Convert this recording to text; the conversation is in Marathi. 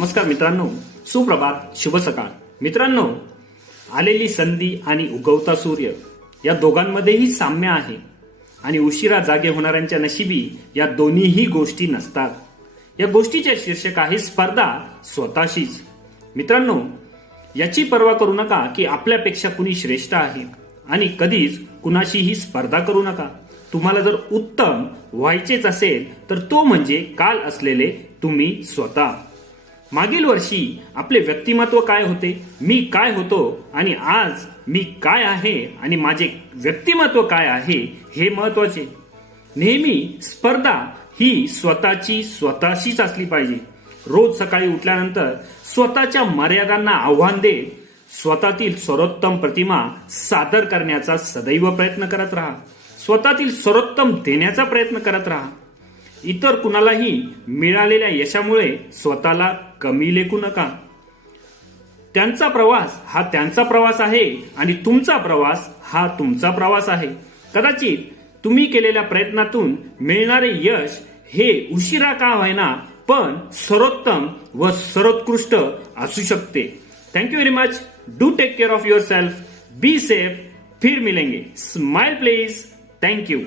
नमस्कार मित्रांनो, सुप्रभात, शुभ सकाळ. मित्रांनो, आलेली संधी आणि उगवता सूर्य या दोघांमध्येही साम्य आहे आणि उशिरा जागे होणाऱ्यांच्या नशिबी या दोन्हीही गोष्टी नसतात. या गोष्टीचे शीर्षक आहे स्पर्धा स्वतःशीच. मित्रांनो, याची पर्वा करू नका की आपल्यापेक्षा कुणी श्रेष्ठ आहे आणि कधीच कुणाशीही स्पर्धा करू नका. तुम्हाला जर उत्तम व्हायचेच असेल तर तो म्हणजे काल असलेले तुम्ही स्वतः. मागील वर्षी आपले व्यक्तिमत्व काय होते, मी काय होतो आणि आज मी काय आहे आणि माझे व्यक्तिमत्व काय आहे हे महत्वाचे. नेहमी स्पर्धा ही स्वतःशीच असली पाहिजे. रोज सकाळी उठल्यानंतर स्वतःच्या मर्यादांना आव्हान दे स्वतःतील सर्वोत्तम प्रतिमा सादर करण्याचा सदैव प्रयत्न करत राहा. स्वतःतील सर्वोत्तम देण्याचा प्रयत्न करत राहा. इतर कुणालाही मिळालेल्या यशामुळे स्वतःला कमी लेखू नका. त्यांचा प्रवास हा त्यांचा प्रवास आहे आणि तुमचा प्रवास हा तुमचा प्रवास आहे. कदाचित तुम्ही केलेल्या प्रयत्नातून मिळणारे यश हे उशिरा का होईना पण सर्वोत्तम व सर्वोत्कृष्ट असू शकते. Thank you very much. Do take care of yourself. Be safe. फिर मिलेंगे. Smile please. Thank you.